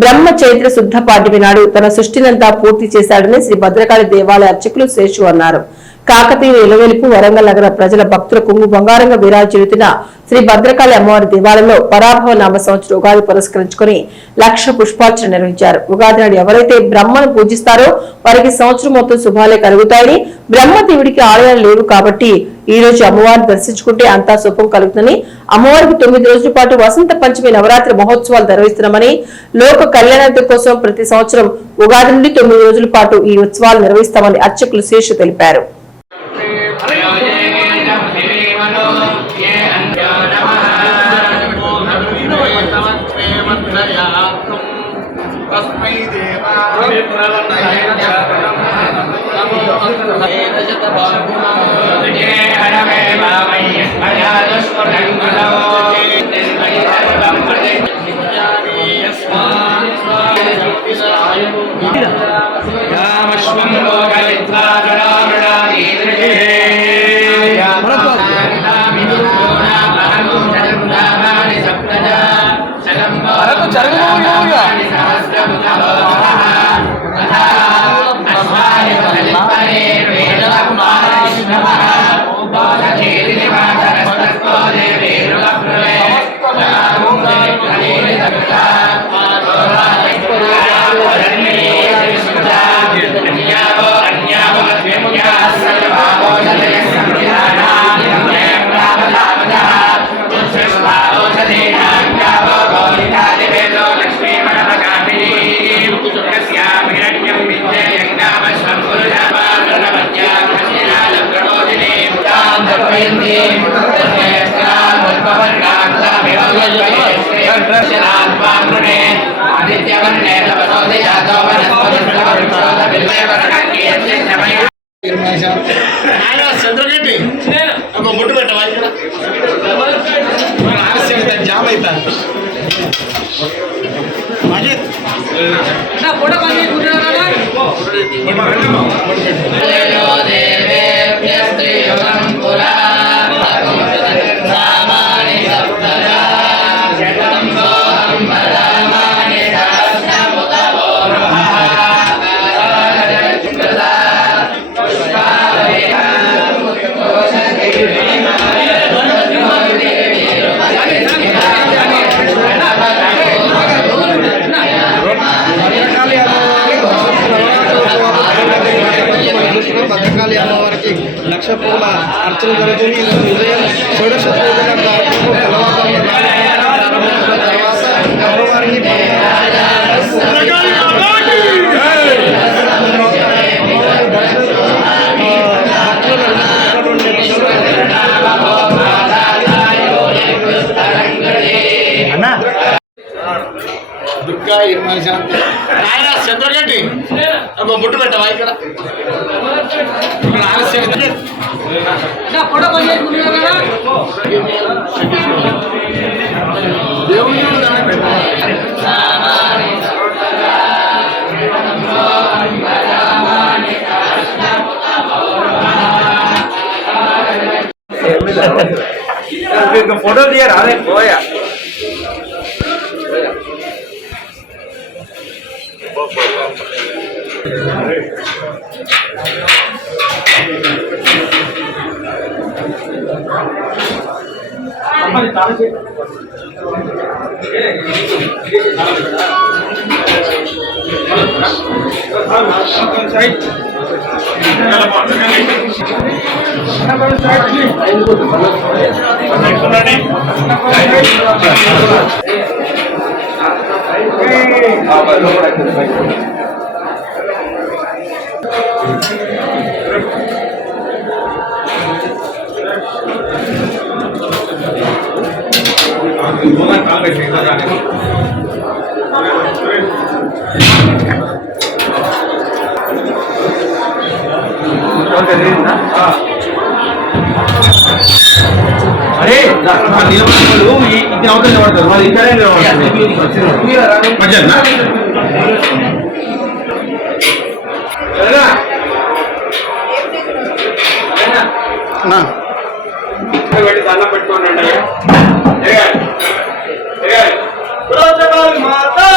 బ్రహ్మ చైత్ర శుద్ధ పాడ్యమి నాడు తన సృష్టినంతా పూర్తి చేశాడని శ్రీ భద్రకాళి దేవాలయ అర్చకులు శేషు అన్నారు. కాకతీయ ఇలవెలుపు వరంగల్ నగర ప్రజల భక్తుల కుంగు బంగారంగా విరాజిల్లుతున్న శ్రీ భద్రకాళి అమ్మవారి దేవాలయంలో పరాభవ నామ సంవత్సరం ఉగాది పురస్కరించుకుని 1,00,000 పుష్పార్చన నిర్వహించారు. ఉగాది నాడు ఎవరైతే బ్రహ్మను పూజిస్తారో వారికి సంవత్సరం మొత్తం శుభాలే కలుగుతాయని, బ్రహ్మదేవుడికి ఆలయాలు లేవు కాబట్టి ఈ రోజు అమ్మవారిని దర్శించుకుంటే అంతా శుభం కలుగుతుందని, అమ్మవారికి 9 రోజుల పాటు వసంత పంచమి నవరాత్రి మహోత్సవాలు నిర్వహిస్తున్నామని, లోక కళ్యాణార్థం కోసం ప్రతి సంవత్సరం ఉగాది నుండి 9 రోజుల పాటు ఈ ఉత్సవాలు నిర్వహిస్తామని అర్చకులు శేషు తెలిపారు. చంద్రగడ్డి ముట్టు పెట్టవా ఇక్కడ ఆలస్యం జామ్ అవుతాను. భద్రకాళి అమ్మవారికి 1,00,000 పూల అర్చన జరుగుతుంది. ఉదయం షోడశ పూజల కార్యక్రమం తర్వాత అమ్మవారికి దుర్గా ఇరవై శాంతి ఆయన చంద్రగడ్డి ముట్టు పెట్టవా ఇక్కడ ఆలస్యం దేవుని ఫోటో తీయరా అదే పోయా అరే నిలబడతారు ఇది అవతల నిలబడతారు వాళ్ళు ఇంకా దండం పెట్టుకోండి. మాతా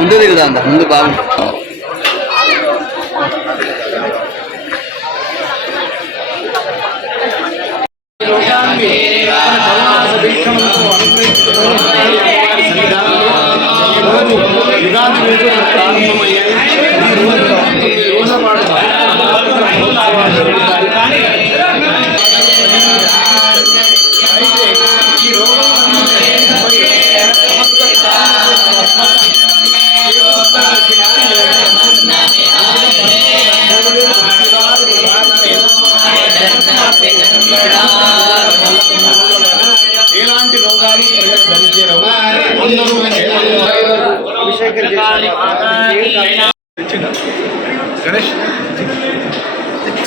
ముందు దిగుదా అంత ముందు బాగుంది. ఎలాంటి రోగాలు ప్రజలు ధరించారు గణేష్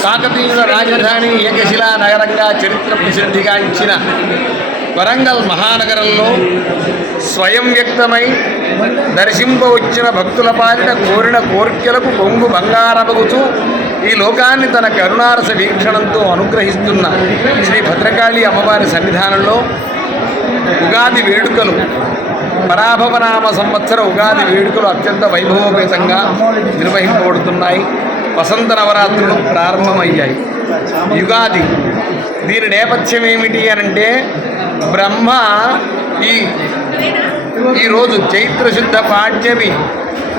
కాకతీయుల రాజధాని ఏకశిలా నగరంగా చరిత్ర ప్రసిద్ధిగాంచిన వరంగల్ మహానగరంలో స్వయం వ్యక్తమై దర్శింపవచ్చిన భక్తుల పాలిట కోరిన కోర్కెలకు కొంగు బంగారమగుతూ ఈ లోకాన్ని తన కరుణారస వీక్షణంతో అనుగ్రహిస్తున్న శ్రీ భద్రకాళి అమ్మవారి సన్నిధానంలో ఉగాది వేడుకలు పరాభవనామ సంవత్సర ఉగాది వేడుకలు అత్యంత వైభవోపేతంగా నిర్వహింపబడుతున్నాయి. వసంత నవరాత్రులు ప్రారంభమయ్యాయి. యుగాది దీని నేపథ్యం ఏమిటి అనంటే బ్రహ్మ ఈరోజు చైత్రశుద్ధ పాడ్యమి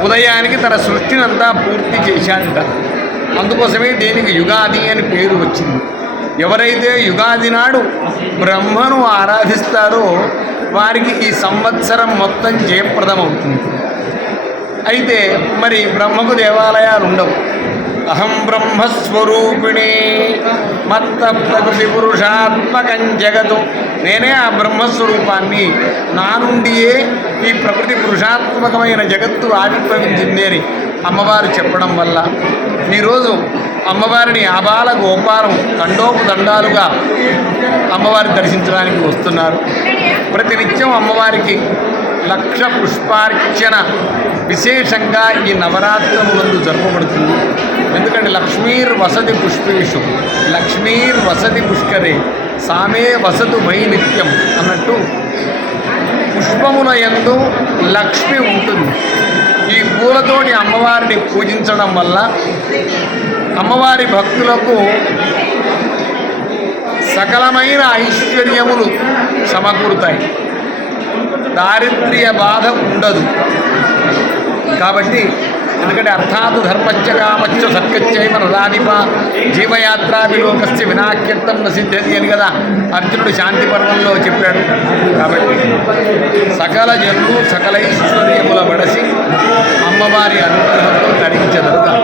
ఉదయానికి తన సృష్టినంతా పూర్తి చేశాడట. అందుకోసమే దీనికి యుగాది అని పేరు వచ్చింది. ఎవరైతే యుగాది నాడు బ్రహ్మను ఆరాధిస్తారో వారికి ఈ సంవత్సరం మొత్తం జయప్రదమవుతుంది. అయితే మరి బ్రహ్మకు దేవాలయాలు ఉండవు. అహం బ్రహ్మస్వరూపిణి మత్త ప్రకృతి పురుషాత్మకం జగతు, నేనే ఆ బ్రహ్మస్వరూపాన్ని, నా నుండియే ఈ ప్రకృతి పురుషాత్మకమైన జగత్తు ఆవిర్భవించింది అని అమ్మవారు చెప్పడం వల్ల ఈరోజు అమ్మవారిని ఆబాల గోపాలం దండోపదండాలుగా అమ్మవారి దర్శించడానికి వస్తున్నారు. ప్రతినిత్యం అమ్మవారికి 1,00,000 పుష్పార్చన విశేషంగా ఈ నవరాత్రులందు జరపబడుతుంది. ఎందుకంటే లక్ష్మీర్ వసతి పుష్పేషు లక్ష్మీర్ వసతి పుష్కరే సామే వసతు వై నిత్యం అన్నట్టు పుష్పముల యందు లక్ష్మి ఉంటుంది. ఈ పూలతోటి అమ్మవారిని పూజించడం వల్ల అమ్మవారి భక్తులకు సకలమైన ఐశ్వర్యములు సమకూరుతాయి. దారిద్ర్య బాధ ఉండదు. కాబట్టి ఎందుకంటే అర్థాత్ ధర్మచ్చ కామచ్చ సత్కచ్చైవ రథాధిప జీవయాత్రాభిలోకస్య వినాక్యర్థం న సిద్ధ్యతి అని కదా అర్జునుడు శాంతి పర్వంలో చెప్పాడు. కాబట్టి సకల జనులు సకలైశ్వర్యముల బడసి అమ్మవారి అనుగ్రహంతో ధరించదరుగా.